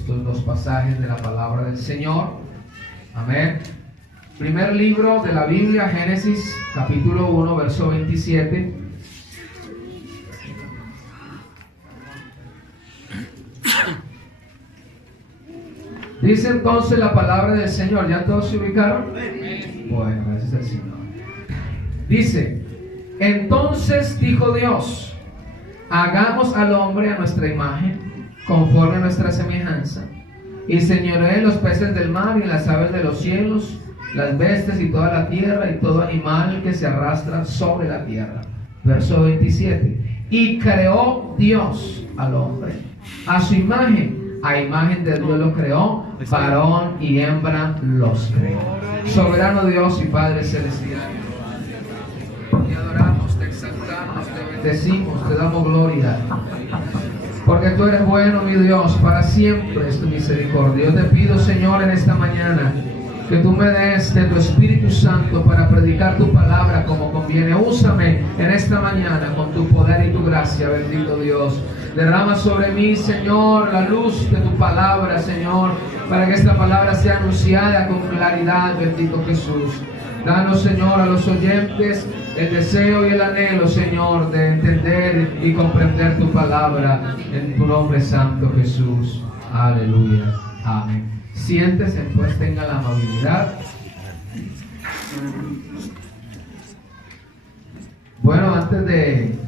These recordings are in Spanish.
estos dos pasajes de la palabra del Señor. Amén. Primer libro de la Biblia, Génesis, capítulo 1, verso 27. Dice entonces la palabra del Señor. ¿Ya todos se ubicaron? Bueno, gracias al Señor. Dice: entonces dijo Dios: hagamos al hombre a nuestra imagen, conforme a nuestra semejanza, y señoree en los peces del mar y en las aves de los cielos, las bestias y toda la tierra y todo animal que se arrastra sobre la tierra. Verso 27. Y creó Dios al hombre a su imagen, a imagen de Dios lo creó, varón y hembra los creó. Soberano Dios y Padre celestial, te adoramos, te exaltamos, te bendecimos, te damos gloria, porque tú eres bueno, mi Dios, para siempre es tu misericordia. Yo te pido, Señor, en esta mañana, que tú me des de tu Espíritu Santo para predicar tu palabra como conviene. Úsame en esta mañana con tu poder y tu gracia, bendito Dios. Derrama sobre mí, Señor, la luz de tu palabra, Señor, para que esta palabra sea anunciada con claridad, bendito Jesús. Danos, Señor, a los oyentes el deseo y el anhelo, Señor, de entender y comprender tu palabra, en tu nombre santo, Jesús. Aleluya. Amén. Siéntese, pues, tenga la amabilidad. Bueno, antes de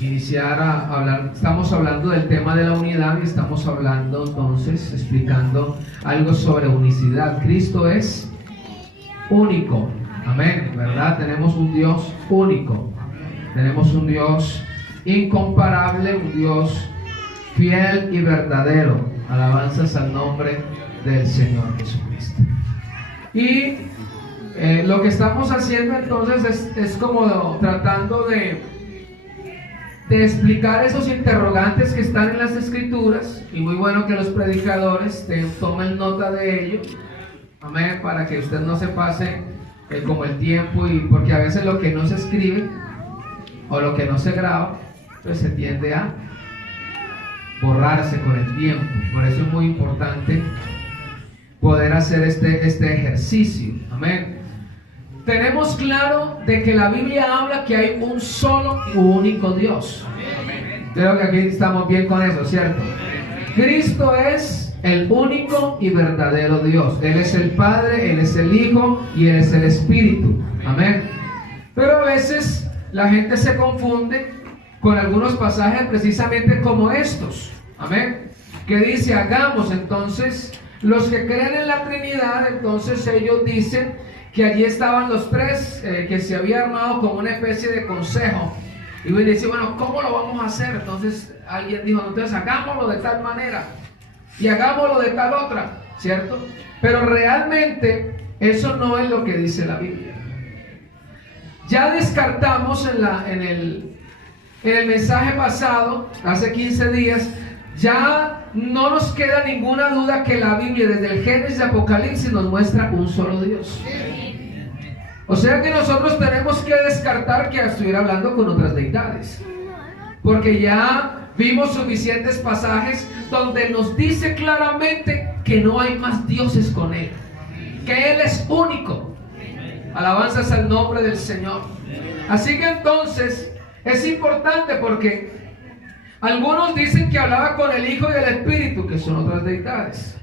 iniciar a hablar, estamos hablando del tema de la unidad y estamos hablando entonces, explicando algo sobre unicidad. Cristo es único, amén, ¿verdad? Tenemos un Dios único, tenemos un Dios incomparable, un Dios fiel y verdadero. Alabanzas al nombre del Señor Jesucristo. Y lo que estamos haciendo entonces es como tratando de explicar esos interrogantes que están en las Escrituras, y muy bueno que los predicadores tomen nota de ello, amén, para que usted no se pase como el tiempo, y porque a veces lo que no se escribe o lo que no se graba, pues se tiende a borrarse con el tiempo. Por eso es muy importante poder hacer este ejercicio, amén. Tenemos claro de que la Biblia habla que hay un solo y único Dios. Creo que aquí estamos bien con eso, ¿cierto? Cristo es el único y verdadero Dios. Él es el Padre, Él es el Hijo y Él es el Espíritu. Amén. Pero a veces la gente se confunde con algunos pasajes precisamente como estos. Amén. Que dice: hagamos. Entonces, los que creen en la Trinidad, entonces ellos dicen que allí estaban los tres, que se había armado como una especie de consejo. Y uno dice: bueno, ¿cómo lo vamos a hacer? Entonces alguien dijo: entonces hagámoslo de tal manera y hagámoslo de tal otra, ¿cierto? Pero realmente eso no es lo que dice la Biblia. Ya descartamos en el mensaje pasado, hace 15 días, ya no nos queda ninguna duda que la Biblia, desde el Génesis y Apocalipsis, nos muestra un solo Dios. O sea que nosotros tenemos que descartar que estuviera hablando con otras deidades, porque ya vimos suficientes pasajes donde nos dice claramente que no hay más dioses con Él, que Él es único. Alabanzas al nombre del Señor. Así que entonces es importante, porque algunos dicen que hablaba con el Hijo y el Espíritu, que son otras deidades.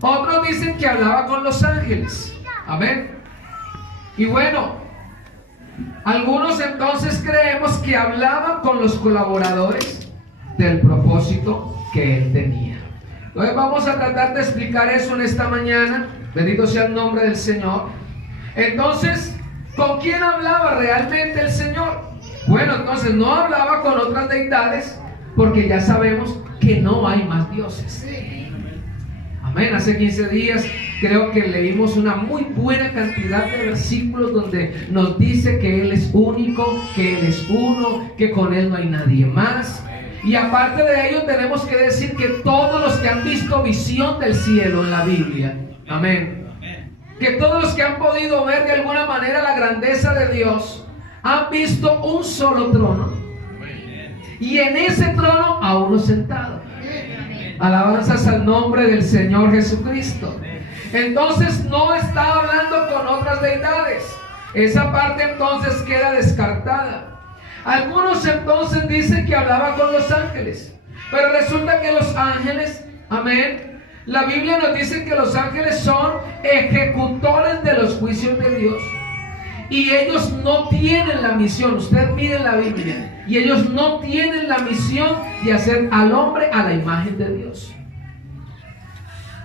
Otros dicen que hablaba con los ángeles. Amén. Y bueno, algunos entonces creemos que hablaba con los colaboradores del propósito que Él tenía. Entonces vamos a tratar de explicar eso en esta mañana. Bendito sea el nombre del Señor. Entonces, ¿con quién hablaba realmente el Señor? Bueno, entonces no hablaba con otras deidades, porque ya sabemos que no hay más dioses. Amén. Hace 15 días creo que leímos una muy buena cantidad de versículos donde nos dice que Él es único, que Él es uno, que con Él no hay nadie más. Y aparte de ello tenemos que decir que todos los que han visto visión del cielo en la Biblia, amén, que todos los que han podido ver de alguna manera la grandeza de Dios, han visto un solo trono, y en ese trono a uno sentado. Alabanzas al nombre del Señor Jesucristo. Entonces no está hablando con otras deidades. Esa parte entonces queda descartada. Algunos entonces dicen que hablaba con los ángeles, pero resulta que los ángeles, amén, la Biblia nos dice que los ángeles son ejecutores de los juicios de Dios. Y ellos no tienen la misión, usted mire la Biblia, y ellos no tienen la misión de hacer al hombre a la imagen de Dios.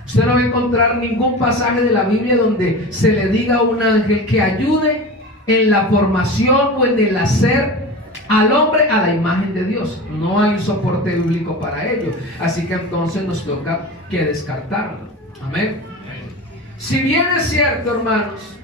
Usted no va a encontrar ningún pasaje de la Biblia donde se le diga a un ángel que ayude en la formación o en el hacer al hombre a la imagen de Dios. No hay un soporte bíblico para ello. Así que entonces nos toca que descartarlo. Amén. Si bien es cierto, hermanos,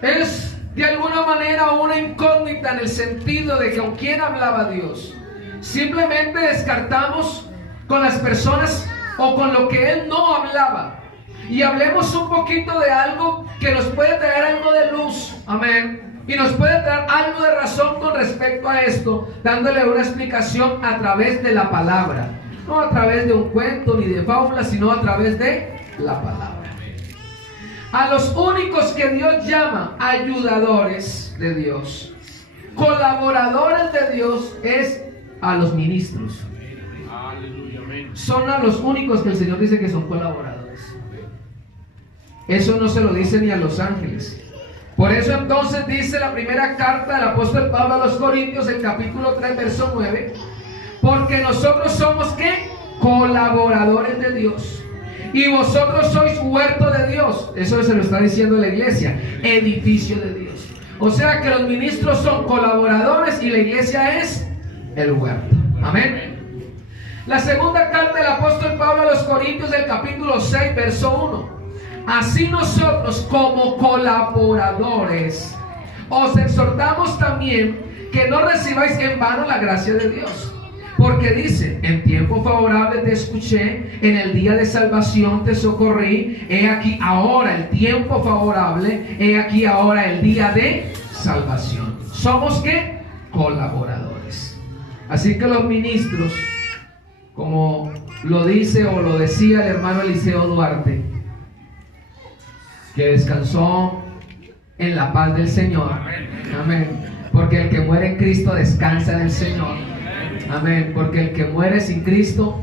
es de alguna manera una incógnita en el sentido de que con quién hablaba Dios, simplemente descartamos con las personas o con lo que Él no hablaba. Y hablemos un poquito de algo que nos puede traer algo de luz, amén, y nos puede traer algo de razón con respecto a esto, dándole una explicación a través de la palabra, no a través de un cuento ni de fábulas, sino a través de la palabra. A los únicos que Dios llama ayudadores de Dios, colaboradores de Dios, es a los ministros. Son a los únicos que el Señor dice que son colaboradores. Eso no se lo dice ni a los ángeles. Por eso entonces dice la primera carta del apóstol Pablo a los Corintios, el capítulo 3, verso 9, porque nosotros somos ¿qué? Colaboradores de Dios. Y vosotros sois huerto de Dios. Eso se lo está diciendo la iglesia, edificio de Dios. O sea que los ministros son colaboradores y la iglesia es el huerto. Amén. La segunda carta del apóstol Pablo a los Corintios, del capítulo 6, verso 1. Así nosotros, como colaboradores, os exhortamos también que no recibáis en vano la gracia de Dios. Porque dice, en tiempo favorable te escuché, en el día de salvación te socorrí, he aquí ahora el tiempo favorable, he aquí ahora el día de salvación. ¿Somos qué? Colaboradores. Así que los ministros, como lo dice o lo decía el hermano Eliseo Duarte, que descansó en la paz del Señor. Amén. Porque el que muere en Cristo descansa en el Señor. Amén. Porque el que muere sin Cristo,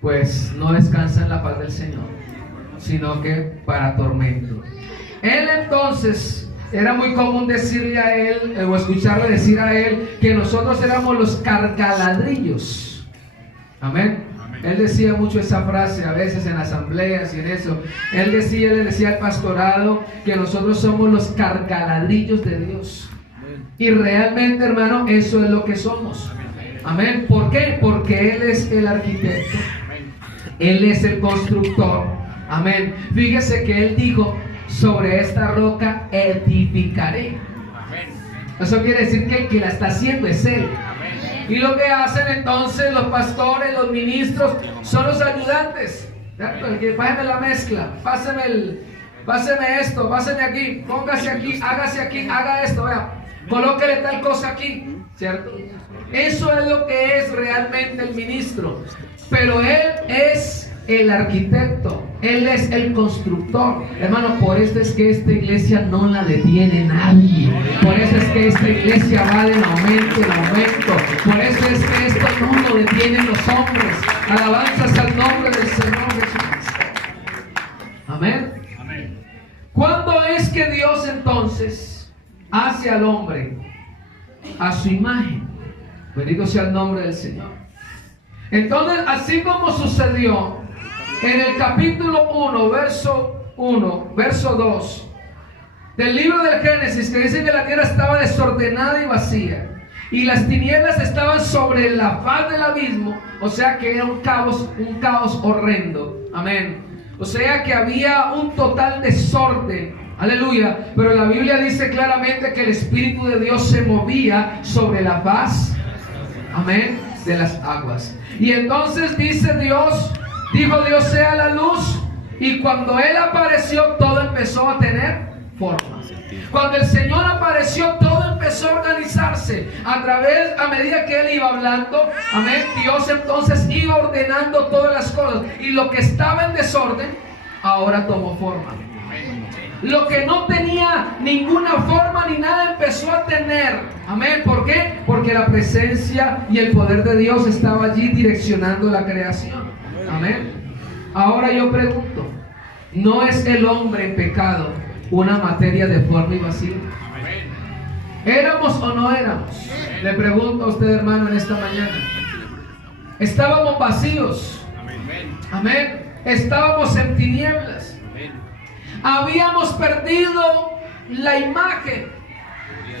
pues no descansa en la paz del Señor, sino que para tormento. Él entonces, era muy común decirle a él, o escucharle decir a él, que nosotros éramos los cargaladrillos. Amén. Él decía mucho esa frase a veces en asambleas y en eso. Él le decía al pastorado que nosotros somos los cargaladrillos de Dios. Y realmente, hermano, eso es lo que somos. Amén. ¿Por qué? Porque Él es el arquitecto. Él es el constructor. Amén. Fíjese que Él dijo, sobre esta roca edificaré. Eso quiere decir que el que la está haciendo es Él. Y lo que hacen entonces los pastores, los ministros, son los ayudantes. Páseme la mezcla, páseme esto, páseme aquí, póngase aquí, hágase aquí, haga esto, vea, colóquele tal cosa aquí, ¿cierto? Eso es lo que es realmente el ministro. Pero él es el arquitecto, él es el constructor. Hermano, por eso es que esta iglesia no la detiene nadie. Por eso es que esta iglesia va de aumento en aumento. Por eso es que esto no lo detienen los hombres. Alabanzas al nombre del Señor Jesucristo. Amén. Amén. ¿Cuándo es que Dios entonces hace al hombre a su imagen? Bendito sea el nombre del Señor. Entonces, así como sucedió en el capítulo 1, verso 2 del libro del Génesis, que dice que la tierra estaba desordenada y vacía, y las tinieblas estaban sobre la faz del abismo, o sea que era un caos horrendo. Amén. O sea que había un total desorden. Aleluya. Pero la Biblia dice claramente que el Espíritu de Dios se movía sobre la faz, amén, de las aguas. Y entonces dijo Dios sea la luz, y cuando Él apareció todo empezó a tener forma. Cuando el Señor apareció todo empezó empezó a organizarse a medida que él iba hablando, amén, Dios entonces iba ordenando todas las cosas, y lo que estaba en desorden ahora tomó forma. Lo que no tenía ninguna forma ni nada empezó a tener. Amén. ¿Por qué? Porque la presencia y el poder de Dios estaba allí direccionando la creación. Amén. Ahora yo pregunto, ¿no es el hombre en pecado una materia deforme y vacía? ¿Éramos o no éramos? Le pregunto a usted, hermano, en esta mañana. Estábamos vacíos. Amén. Estábamos en tinieblas. Habíamos perdido la imagen.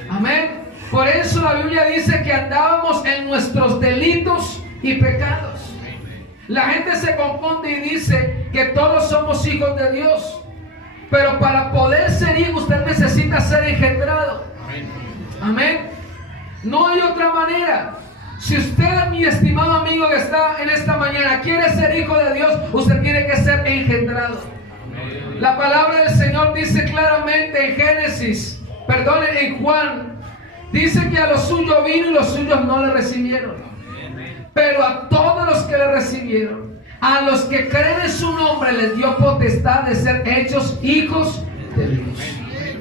Amén. Por eso la Biblia dice que andábamos en nuestros delitos y pecados. La gente se confunde y dice que todos somos hijos de Dios, pero para poder ser hijo usted necesita ser engendrado. Amén. No hay otra manera. Si usted, mi estimado amigo que está en esta mañana, quiere ser hijo de Dios, usted tiene que ser engendrado. La palabra del Señor dice claramente en Juan, dice que a los suyos vino y los suyos no le recibieron. Pero a todos los que le recibieron, a los que creen en su nombre, les dio potestad de ser hechos hijos de Dios.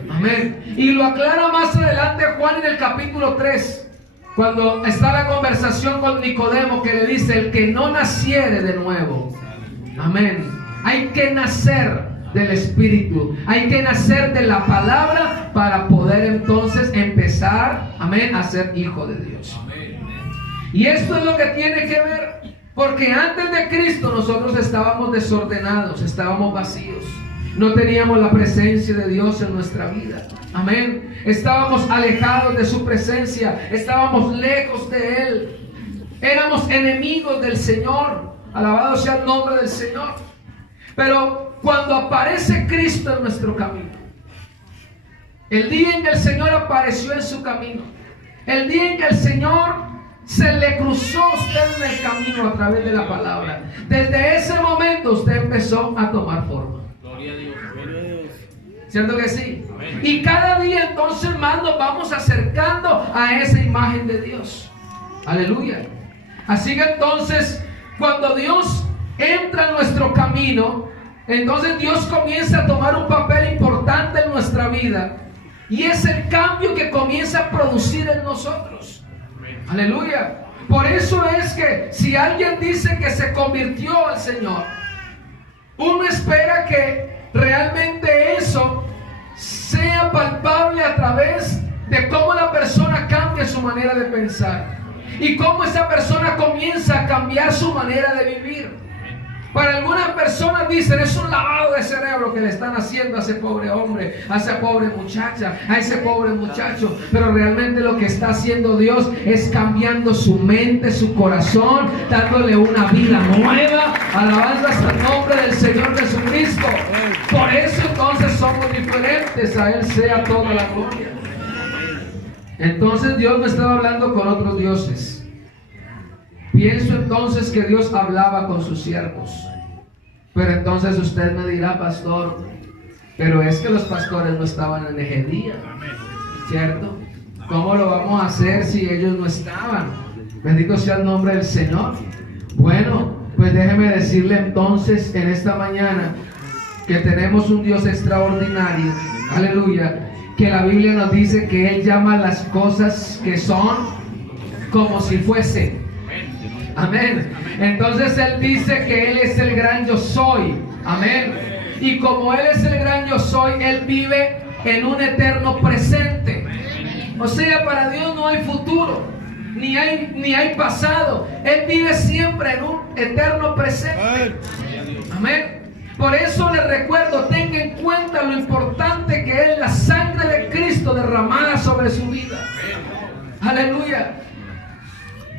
Amén. Y lo aclara más adelante Juan en el capítulo 3, cuando está la conversación con Nicodemo, que le dice: el que no naciere de nuevo. Amén. Hay que nacer del Espíritu, hay que nacer de la palabra para poder entonces empezar, amén, a ser hijo de Dios. Y esto es lo que tiene que ver, porque antes de Cristo nosotros estábamos desordenados, estábamos vacíos, no teníamos la presencia de Dios en nuestra vida. Amén. Estábamos alejados de su presencia, estábamos lejos de Él, éramos enemigos del Señor. Alabado sea el nombre del Señor. Pero cuando aparece Cristo en nuestro camino, el día en que el Señor apareció en su camino, el día en que el Señor se le cruzó a usted en el camino a través de la palabra, desde ese momento usted empezó a tomar forma. Gloria a Dios. ¿Cierto que sí? Amén. Y cada día entonces más nos vamos acercando a esa imagen de Dios. Aleluya. Así que entonces, cuando Dios entra en nuestro camino, entonces Dios comienza a tomar un papel importante en nuestra vida, y es el cambio que comienza a producir en nosotros. Aleluya. Por eso es que si alguien dice que se convirtió al Señor, uno espera que realmente eso sea palpable a través de cómo la persona cambia su manera de pensar y cómo esa persona comienza a cambiar su manera de vivir. Para algunas personas dicen: es un lavado de cerebro que le están haciendo a ese pobre hombre, a esa pobre muchacha, a ese pobre muchacho. Pero realmente lo que está haciendo Dios es cambiando su mente, su corazón, dándole una vida nueva. Alabanzas al nombre del Señor Jesucristo. Por eso entonces somos diferentes. A Él sea toda la gloria. Entonces Dios no estaba hablando con otros dioses. Pienso entonces que Dios hablaba con sus siervos. Pero entonces usted me dirá: pastor, pero es que los pastores no estaban en ese día, ¿cierto? ¿Cómo lo vamos a hacer si ellos no estaban? Bendito sea el nombre del Señor. Bueno, pues déjeme decirle entonces en esta mañana que tenemos un Dios extraordinario. Aleluya. Que la Biblia nos dice que Él llama las cosas que son como si fuesen. Amén. Entonces Él dice que Él es el gran yo soy. Amén. Y como Él es el gran yo soy, Él vive en un eterno presente. O sea, para Dios no hay futuro, ni hay pasado. Él vive siempre en un eterno presente. Amén. Por eso les recuerdo, tenga en cuenta lo importante que es la sangre de Cristo derramada sobre su vida. Aleluya.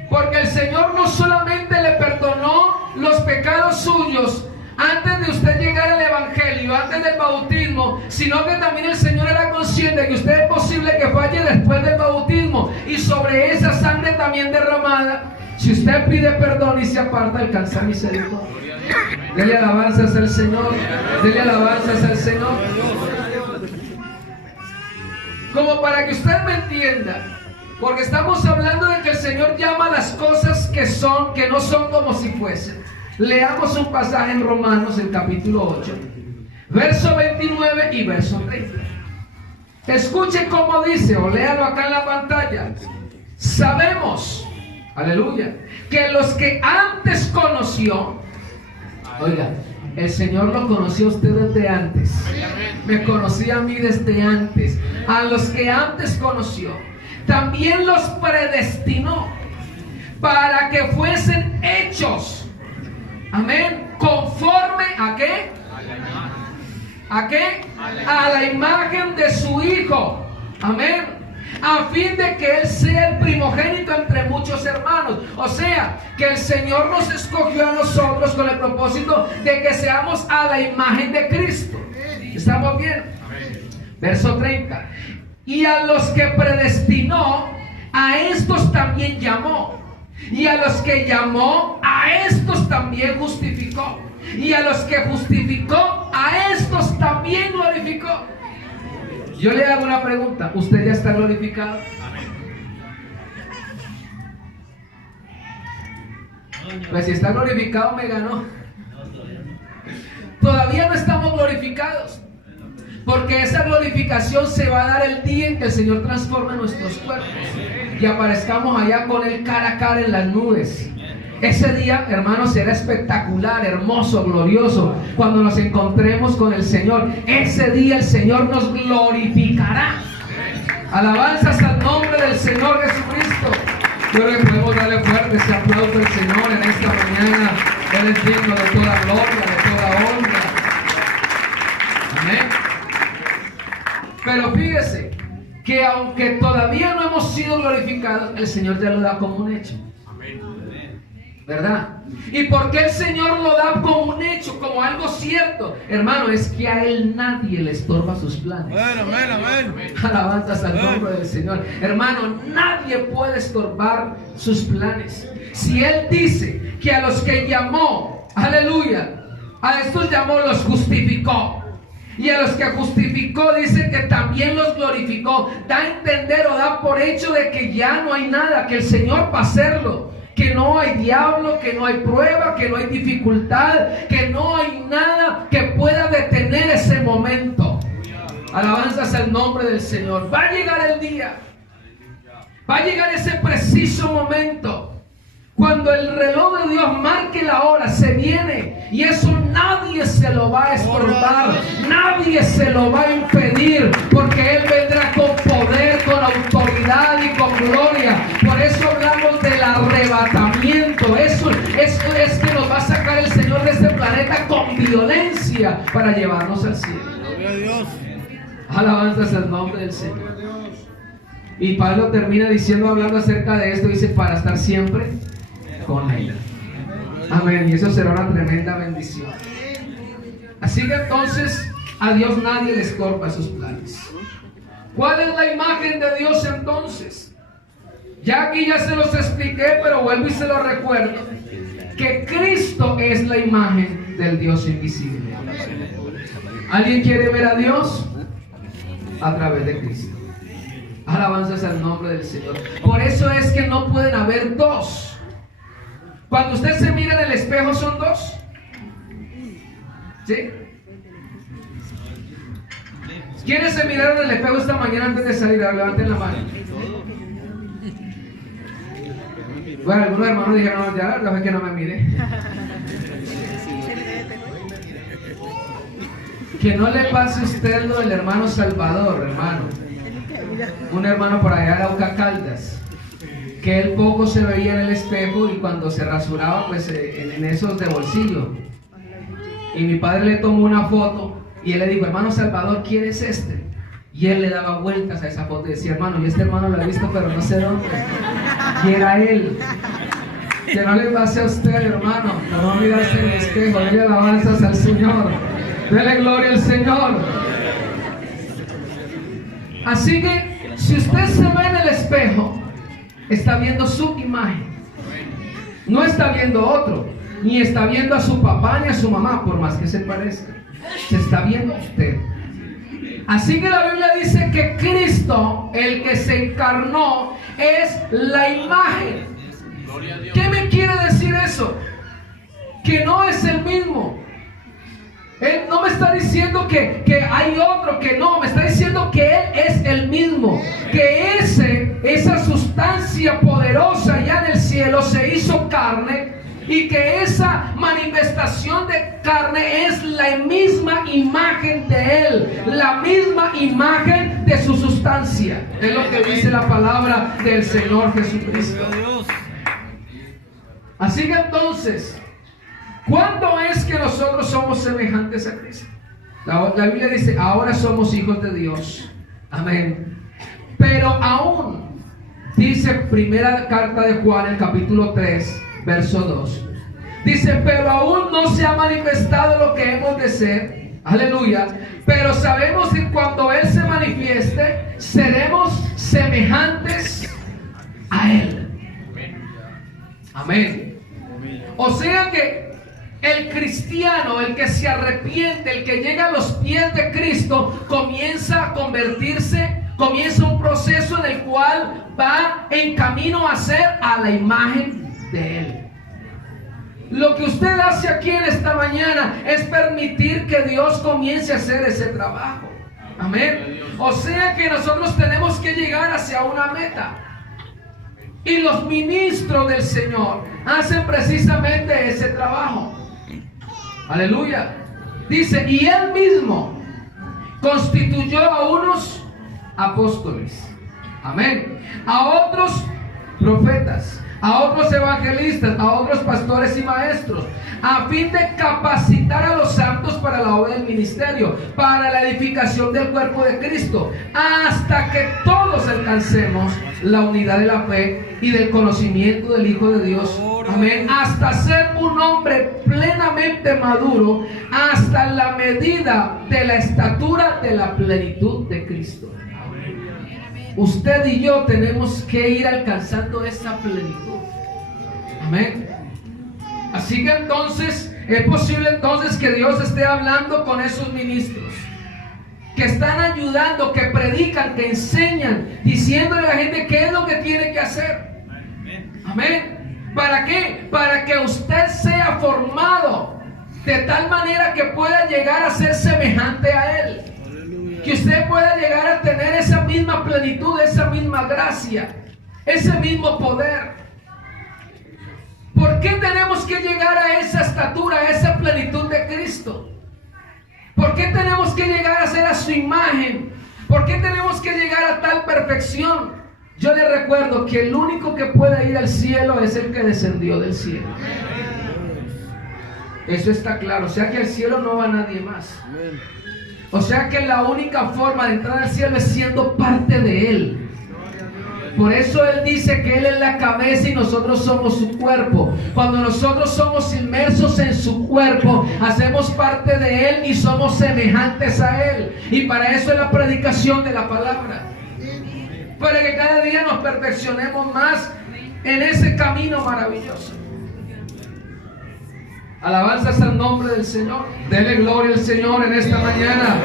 Porque el Señor no solamente le perdonó los pecados suyos antes de usted llegar al Evangelio, antes del bautismo, sino que también el Señor era consciente de que usted es posible que falle después del bautismo, y sobre esa sangre también derramada, si usted pide perdón y se aparta, alcanza misericordia. Dele alabanzas al Señor, dele alabanzas al Señor. como para que usted me entienda, porque estamos hablando de que el Señor llama las cosas que no son como si fuesen. Leamos un pasaje en Romanos, el capítulo 8, verso 29 y verso 30. Escuche cómo dice, o léalo acá en la pantalla. Sabemos, aleluya, que los que antes conoció, oiga, el Señor lo conoció a usted desde antes, me conocía a mí desde antes. A los que antes conoció, también los predestinó para que fuesen hechos, amén, conforme a ¿qué? ¿A qué? A la imagen de su Hijo, amén, a fin de que Él sea el primogénito entre muchos hermanos. O sea, que el Señor nos escogió a nosotros con el propósito de que seamos a la imagen de Cristo. ¿Estamos bien? Verso 30. Y a los que predestinó, a estos también llamó. Y a los que llamó, a estos también justificó. Y a los que justificó, a estos también glorificó. Yo le hago una pregunta, ¿usted ya está glorificado? Pues si está glorificado me ganó. Todavía no estamos glorificados, porque esa glorificación se va a dar el día en que el Señor transforme nuestros cuerpos y aparezcamos allá con Él cara a cara en las nubes. Ese día, hermanos, será espectacular, hermoso, glorioso, cuando nos encontremos con el Señor. Ese día el Señor nos glorificará. Alabanzas al nombre del Señor Jesucristo. Yo creo que podemos darle fuerte ese aplauso al Señor en esta mañana. Él es digno de toda gloria, de toda honra. Amén. Pero fíjese que aunque todavía no hemos sido glorificados, el Señor ya lo da como un hecho. ¿Verdad? ¿Y por qué el Señor lo da como un hecho, como algo cierto? Hermano, es que a Él nadie le estorba sus planes. Amén. Alabanzas al nombre del Señor. Hermano, nadie puede estorbar sus planes. Si Él dice que a los que llamó, aleluya, a estos llamó, los justificó. Y a los que justificó, dice que también los glorificó. Da a entender o da por hecho de que ya no hay nada, que el Señor va a hacerlo. Que no hay diablo, que no hay prueba, que no hay dificultad, que no hay nada que pueda detener ese momento. Alabanzas al nombre del Señor. Va a llegar el día, va a llegar ese preciso momento, cuando el reloj de Dios marque la hora, se viene, y eso nadie se lo va a estorbar, nadie se lo va a impedir, porque Él vendrá con poder, con autoridad y con gloria. Por eso hablamos del arrebatamiento. Eso es que nos va a sacar el Señor de este planeta con violencia para llevarnos al cielo. Alabanzas al nombre del Señor. Y Pablo termina diciendo, hablando acerca de esto, dice, para estar siempre con Él. Amén. Y eso será una tremenda bendición. Así que entonces a Dios nadie le estorba sus planes. ¿Cuál es la imagen de Dios entonces? Ya aquí ya se los expliqué, pero vuelvo y se lo recuerdo, que Cristo es la imagen del Dios invisible. ¿Alguien quiere ver a Dios? A través de Cristo. Alabanzas al nombre del Señor. Por eso es que no pueden haber dos. Cuando usted se mira en el espejo, ¿son dos? ¿Sí? ¿Quiénes se miraron en el espejo esta mañana antes de salir? Levanten la mano. Bueno, algunos hermanos dijeron, no, ya la vez que no me mire. Que no le pase a usted lo del hermano Salvador, hermano. Un hermano por allá de Arauca Caldas, que él poco se veía en el espejo y cuando se rasuraba, pues en esos de bolsillo. Y mi padre le tomó una foto y él le dijo, hermano Salvador, ¿quién es este? Y él le daba vueltas a esa foto y decía, hermano, yo este hermano lo he visto, pero no sé dónde. Y era él. Que no le pase a usted, hermano, no va a mirarse en el espejo, dele alabanzas al Señor, dele gloria al Señor. Así que, si usted se ve en el espejo, está viendo su imagen. No está viendo otro, ni está viendo a su papá ni a su mamá, por más que se parezca. Se está viendo usted. Así que la Biblia dice que Cristo, el que se encarnó, es la imagen. ¿Qué me quiere decir eso? Que no es el mismo. Él no me está diciendo que hay otro, que no, me está diciendo que Él es el mismo, que esa sustancia poderosa ya en el cielo se hizo carne, y que esa manifestación de carne es la misma imagen de Él, la misma imagen de su sustancia. Es lo que dice la palabra del Señor Jesucristo. Así que entonces, ¿cuándo es que nosotros somos semejantes a Cristo? La Biblia dice, ahora somos hijos de Dios. Amén. Pero aún, dice primera carta de Juan, el capítulo 3, verso 2. Dice, pero aún no se ha manifestado lo que hemos de ser. Aleluya. Pero sabemos que cuando Él se manifieste, seremos semejantes a Él. Amén. O sea que el cristiano, el que se arrepiente, el que llega a los pies de Cristo, comienza a convertirse, comienza un proceso en el cual va en camino a ser a la imagen de Él. Lo que usted hace aquí en esta mañana es permitir que Dios comience a hacer ese trabajo. Amén. O sea que nosotros tenemos que llegar hacia una meta. Y los ministros del Señor hacen precisamente ese trabajo. Aleluya. Dice, y Él mismo constituyó a unos apóstoles. Amén. A otros profetas, a otros evangelistas, a otros pastores y maestros, a fin de capacitar a los santos para la obra del ministerio, para la edificación del cuerpo de Cristo, hasta que todos alcancemos la unidad de la fe y del conocimiento del Hijo de Dios. Amén. Hasta ser un hombre plenamente maduro, hasta la medida de la estatura de la plenitud de Cristo. Usted y yo tenemos que ir alcanzando esa plenitud. Amén. Así que entonces es posible entonces que Dios esté hablando con esos ministros que están ayudando, que predican, que enseñan, diciéndole a la gente qué es lo que tiene que hacer. Amén. ¿Para qué? Para que usted sea formado de tal manera que pueda llegar a ser semejante a Él. Que usted pueda llegar a tener esa misma plenitud, esa misma gracia, ese mismo poder. ¿Por qué tenemos que llegar a esa estatura, a esa plenitud de Cristo? ¿Por qué tenemos que llegar a ser a su imagen? ¿Por qué tenemos que llegar a tal perfección? Yo le recuerdo que el único que puede ir al cielo es el que descendió del cielo. Eso está claro. O sea que al cielo no va nadie más. O sea que la única forma de entrar al cielo es siendo parte de Él. Por eso Él dice que Él es la cabeza y nosotros somos su cuerpo. Cuando nosotros somos inmersos en su cuerpo, hacemos parte de Él y somos semejantes a Él. Y para eso es la predicación de la palabra. Para que cada día nos perfeccionemos más en ese camino maravilloso. Alabanzas al nombre del Señor. Dele gloria al Señor en esta mañana.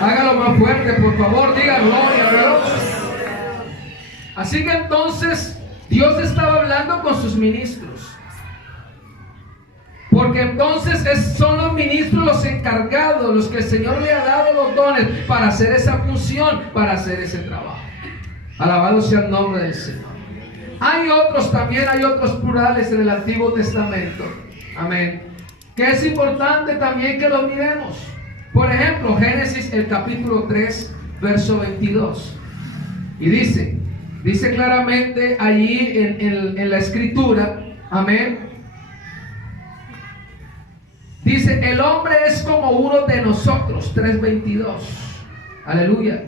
Hágalo más fuerte, por favor. Diga gloria a Dios. Así que entonces Dios estaba hablando con sus ministros. Porque entonces son los ministros los encargados, los que el Señor le ha dado los dones para hacer esa función, para hacer ese trabajo. Alabado sea el nombre del Señor. Hay otros también, hay otros plurales en el Antiguo Testamento. Amén. Que es importante también que lo miremos. Por ejemplo, Génesis, el capítulo 3, verso 22. Y dice claramente allí en la escritura, amén. Dice, el hombre es como uno de nosotros, 3:22. Aleluya.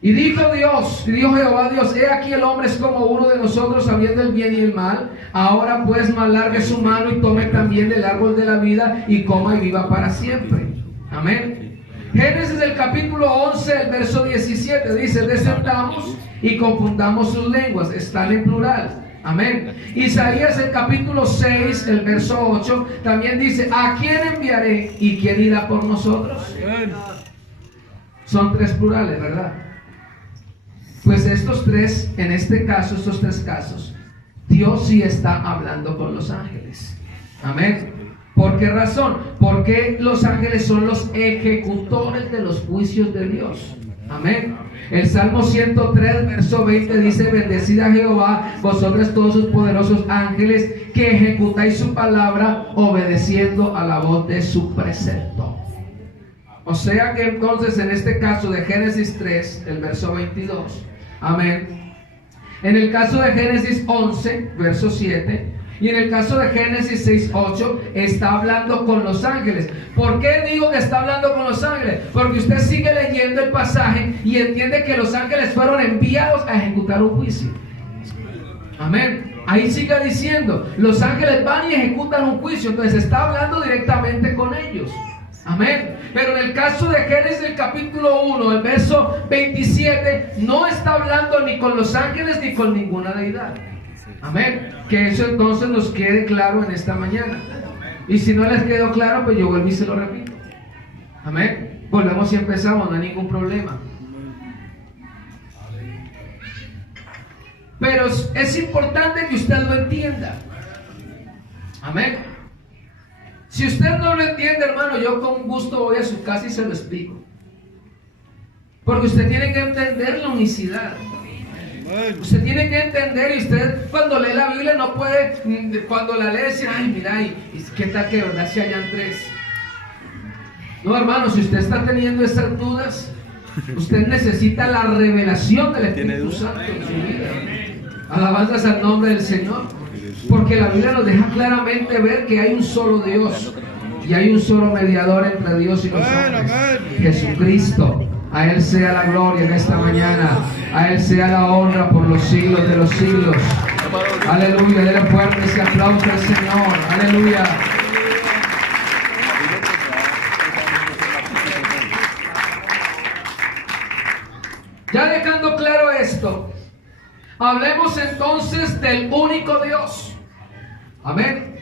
Y dijo Jehová Dios, he aquí el hombre es como uno de nosotros, sabiendo el bien y el mal. Ahora pues alargue su mano y tome también del árbol de la vida y coma y viva para siempre. Amén. Génesis el capítulo 11, el verso 17 dice, descendamos y confundamos sus lenguas. Están en plural. Amén. Isaías el capítulo 6, el verso 8 también dice, ¿a quién enviaré y quién irá por nosotros? Son tres plurales, ¿verdad? Pues estos tres, en este caso, estos tres casos, Dios sí está hablando con los ángeles. Amén. ¿Por qué razón? Porque los ángeles son los ejecutores de los juicios de Dios. Amén. El Salmo 103, verso 20 dice: bendecid a Jehová, vosotros todos sus poderosos ángeles, que ejecutáis su palabra, obedeciendo a la voz de su precepto. O sea que entonces en este caso de Génesis 3, el verso 22, amén. En el caso de Génesis 11, verso 7, y en el caso de Génesis 6, 8, está hablando con los ángeles. ¿Por qué digo que está hablando con los ángeles? Porque usted sigue leyendo el pasaje y entiende que los ángeles fueron enviados a ejecutar un juicio. Amén. Ahí sigue diciendo, los ángeles van y ejecutan un juicio. Entonces está hablando directamente con ellos. Amén. Pero en el caso de Génesis, el capítulo 1, el verso 27, no está hablando ni con los ángeles ni con ninguna deidad. Amén. Que eso entonces nos quede claro en esta mañana. Y si no les quedó claro, pues yo vuelvo y se lo repito. Amén. Volvemos y empezamos, no hay ningún problema. Pero es importante que usted lo entienda. Amén. Si usted no lo entiende, hermano, yo con gusto voy a su casa y se lo explico. Porque usted tiene que entender la unicidad. Usted tiene que entender, y usted cuando lee la Biblia no puede, cuando la lee, decir: ay, mira, ¿y qué tal que de verdad se hayan tres? No, hermano, si usted está teniendo esas dudas, usted necesita la revelación del Espíritu Santo en su vida. Alabanzas al nombre del Señor. Porque la Biblia nos deja claramente ver que hay un solo Dios y hay un solo mediador entre Dios y los hombres, Jesucristo. A Él sea la gloria en esta mañana. A Él sea la honra por los siglos de los siglos. Aleluya. Denle fuerte ese aplauso al Señor. Aleluya. Ya dejando claro esto, hablemos entonces del único Dios. Amén.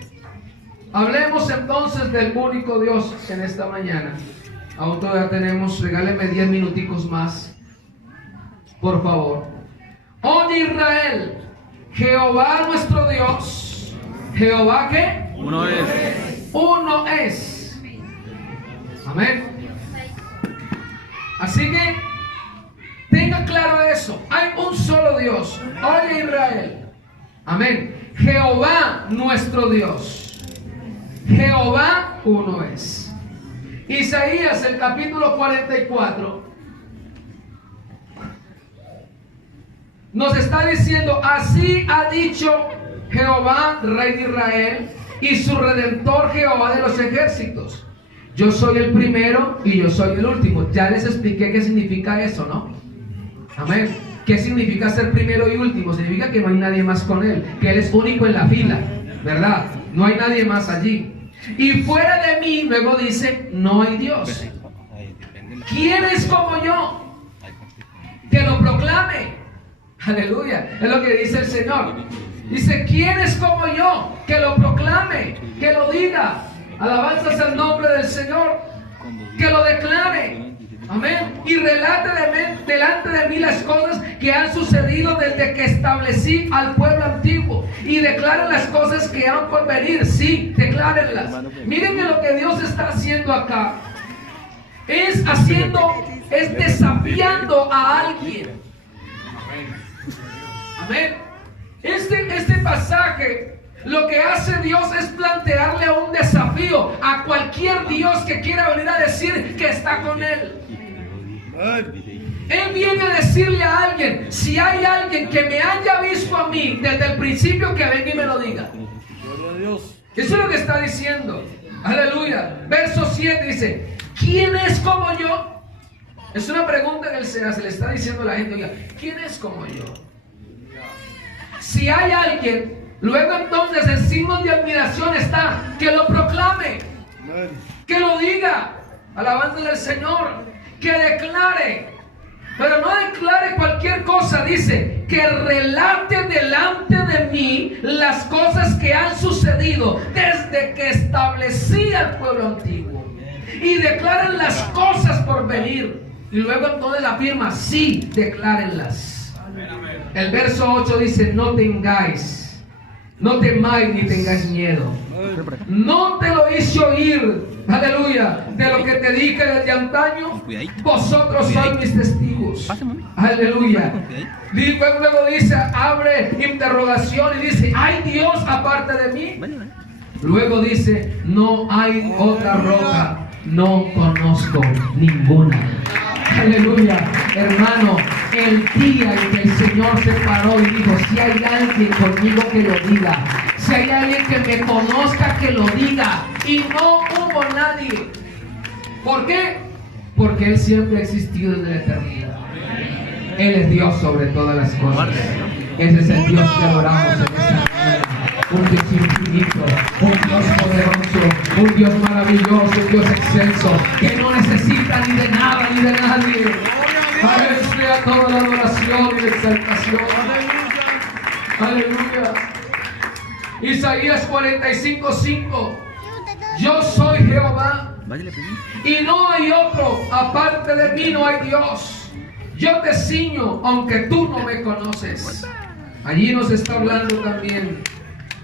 Hablemos entonces del único Dios en esta mañana. Aún todavía tenemos, regáleme 10 minuticos más, por favor. Oye Israel, Jehová nuestro Dios. ¿Jehová qué? Uno es. Uno es. Amén. Así que tenga claro eso. Hay un solo Dios. Oye Israel. Amén. Jehová nuestro Dios. Jehová uno es. Isaías, el capítulo 44, nos está diciendo: así ha dicho Jehová, Rey de Israel, y su Redentor, Jehová de los ejércitos: yo soy el primero y yo soy el último. Ya les expliqué qué significa eso, ¿no? Amén. ¿Qué significa ser primero y último? Significa que no hay nadie más con Él, que Él es único en la fila, ¿verdad? No hay nadie más allí. Y fuera de mí, luego dice, no hay Dios. ¿Quién es como yo? Que lo proclame. Aleluya. Es lo que dice el Señor. Dice, ¿quién es como yo? Que lo proclame, que lo diga. Alabanzas al nombre del Señor. Que lo declare. Amén. Y relate delante de mí las cosas que han sucedido desde que establecí al pueblo antiguo. Y declaren las cosas que han por venir. Sí, declárenlas. Miren que lo que Dios está haciendo acá es desafiando a alguien. Amén. Este pasaje, lo que hace Dios es plantearle un desafío a cualquier Dios que quiera venir a decir que está con Él. Él viene a decirle a alguien: si hay alguien que me haya visto a mí desde el principio, que venga y me lo diga. Eso es lo que está diciendo. Aleluya. Verso 7 dice: ¿quién es como yo? Es una pregunta que él se hace. Le está diciendo a la gente: oiga, ¿quién es como yo? Si hay alguien, luego entonces el signo de admiración está: que lo proclame, que lo diga. Alabanza del Señor. Que declare, pero no declare cualquier cosa. Dice que relate delante de mí las cosas que han sucedido desde que establecí al pueblo antiguo, y declaren las cosas por venir. Y luego entonces afirma, sí, declárenlas. El verso 8 dice, no tengáis, no temáis ni tengáis miedo. No te lo hice oír, aleluya, de lo que te dije desde antaño. Vosotros sois mis testigos. Aleluya. Luego dice, abre interrogación y dice, ¿hay Dios aparte de mí? Luego dice, no hay otra roca, no conozco ninguna. Aleluya, hermano, el día en que el Señor se paró y dijo, si hay alguien conmigo que lo diga, si hay alguien que me conozca que lo diga, y no hubo nadie. ¿Por qué? Porque Él siempre ha existido desde la eternidad. Él es Dios sobre todas las cosas. Ese es el Dios que adoramos en esta mañana. Un Dios infinito, un Dios poderoso, un Dios maravilloso, un Dios excelso, que no necesita ni de nada ni de nadie. A Él sea toda la adoración y la exaltación. Aleluya. Isaías 45:5. Yo soy Jehová y no hay otro, aparte de mí no hay Dios. Yo te ciño aunque tú no me conoces. Allí nos está hablando también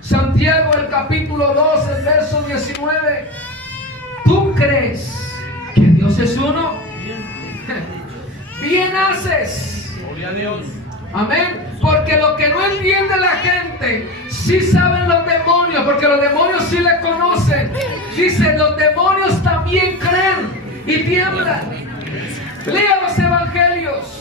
Santiago, el capítulo 2, el verso 19. ¿Tú crees que Dios es uno? Bien haces. Gloria a Dios. Amén. Porque lo que no entiende la gente, sí saben los demonios, porque los demonios sí le conocen. Dice, los demonios también creen y tiemblan. Lea los evangelios.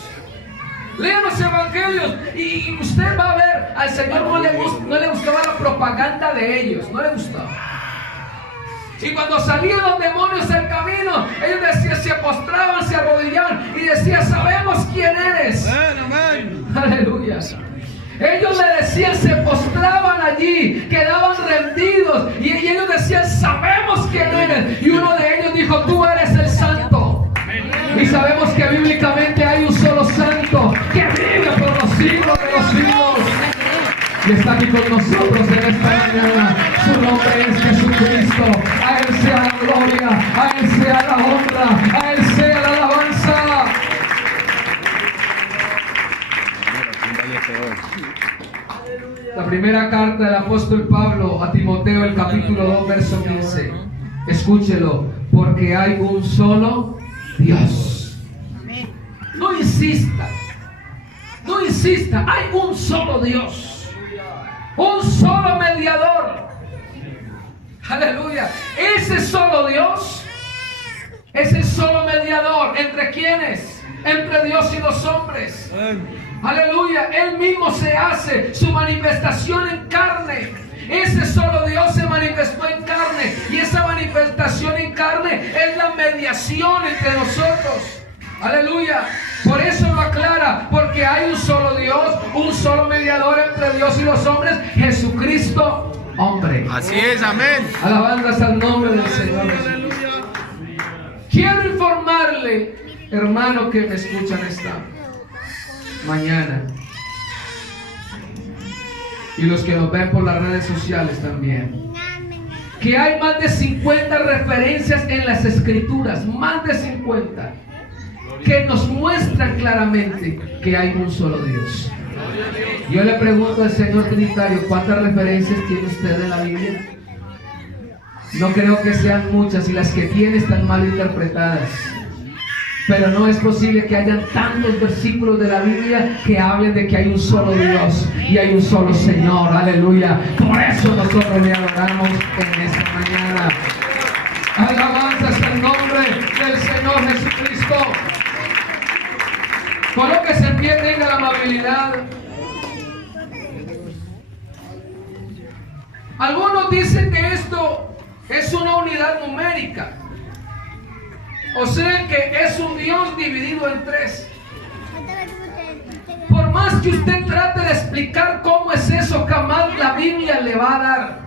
Lea los evangelios y usted va a ver, al Señor no le gustaba la propaganda de ellos, no le gustaba. Y cuando salían los demonios del camino, ellos decían, se postraban, se arrodillaban y decían, sabemos quién eres. Aleluya. Ellos le decían, se postraban allí, quedaban rendidos y ellos decían, sabemos quién eres. Y uno de ellos dijo, tú eres el santo. Y sabemos que bíblicamente hay un solo santo que vive por los siglos de los siglos. Y está aquí con nosotros en esta mañana. Su nombre es Jesucristo. A Él sea la gloria, a Él sea la honra, a Él sea la alabanza. La primera carta del apóstol Pablo a Timoteo, el capítulo 2, verso 15. Escúchelo, porque hay un solo Dios. No insista, no insista, hay un solo Dios, un solo mediador. Aleluya. Ese solo Dios, ese solo mediador, ¿entre quiénes? Entre Dios y los hombres. Aleluya. Él mismo se hace su manifestación en carne. Ese solo Dios se manifestó en carne, y esa manifestación en carne es la mediación entre nosotros. Aleluya. Por eso lo aclara, porque hay un solo Dios, un solo mediador entre Dios y los hombres, Jesucristo, hombre. Así es, amén. Alabanzas al nombre del Señor Jesús. Quiero informarle, hermano que me escuchan esta mañana, y los que nos ven por las redes sociales también, que hay más de 50 referencias en las Escrituras, más de 50, que nos muestran claramente que hay un solo Dios. Yo le pregunto al Señor Trinitario, ¿cuántas referencias tiene usted en la Biblia? No creo que sean muchas, y las que tiene están mal interpretadas. Pero no es posible que hayan tantos versículos de la Biblia que hablen de que hay un solo Dios y hay un solo Señor. Aleluya. Por eso nosotros le adoramos en esta mañana. Alabanzas al nombre del Señor Jesucristo. Colóquese en pie, tenga la amabilidad. Algunos dicen que esto es una unidad numérica. O sea que es un Dios dividido en tres. Por más que usted trate de explicar cómo es eso, jamás la Biblia le va a dar.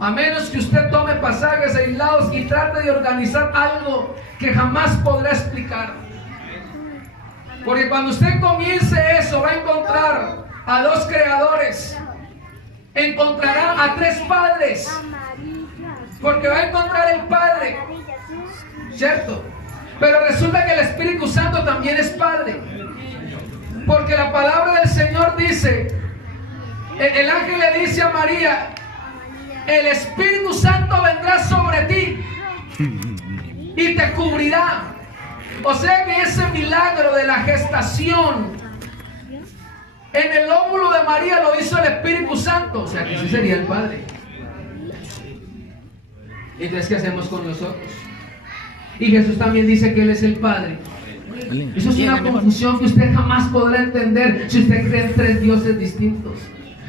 A menos que usted tome pasajes aislados y trate de organizar algo que jamás podrá explicar. Porque cuando usted comience eso, va a encontrar a dos creadores. Encontrará a tres padres. Porque va a encontrar el Padre, ¿cierto? Pero resulta que el Espíritu Santo también es Padre. Porque la palabra del Señor dice, el ángel le dice a María, el Espíritu Santo vendrá sobre ti y te cubrirá. O sea que ese milagro de la gestación en el óvulo de María lo hizo el Espíritu Santo. O sea que ese sería el Padre. Entonces, ¿qué hacemos con nosotros? Y Jesús también dice que Él es el Padre. Eso es una confusión que usted jamás podrá entender si usted cree en tres dioses distintos.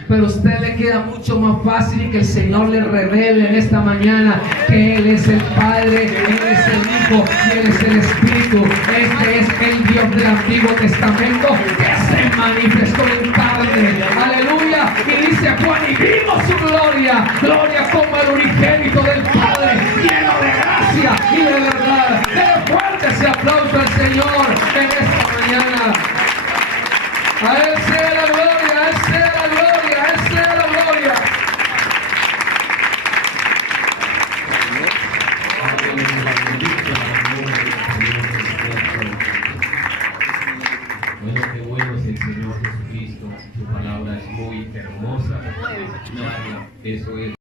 Pero a usted le queda mucho más fácil que el Señor le revele en esta mañana que Él es el Padre, Él es el Hijo y Él es el Espíritu. Este es el Dios del Antiguo Testamento que se manifestó en carne. Aleluya. Y dice Juan, y vimos su gloria, gloria como el unigénito del Padre, lleno de gracia y de verdad. Dele fuerte ese aplauso al Señor en esta mañana. A Él sea la gloria, a Él sea la gloria, a Él sea la gloria. Bueno, qué bueno es el Señor Jesucristo. Su palabra es muy hermosa. Eso es.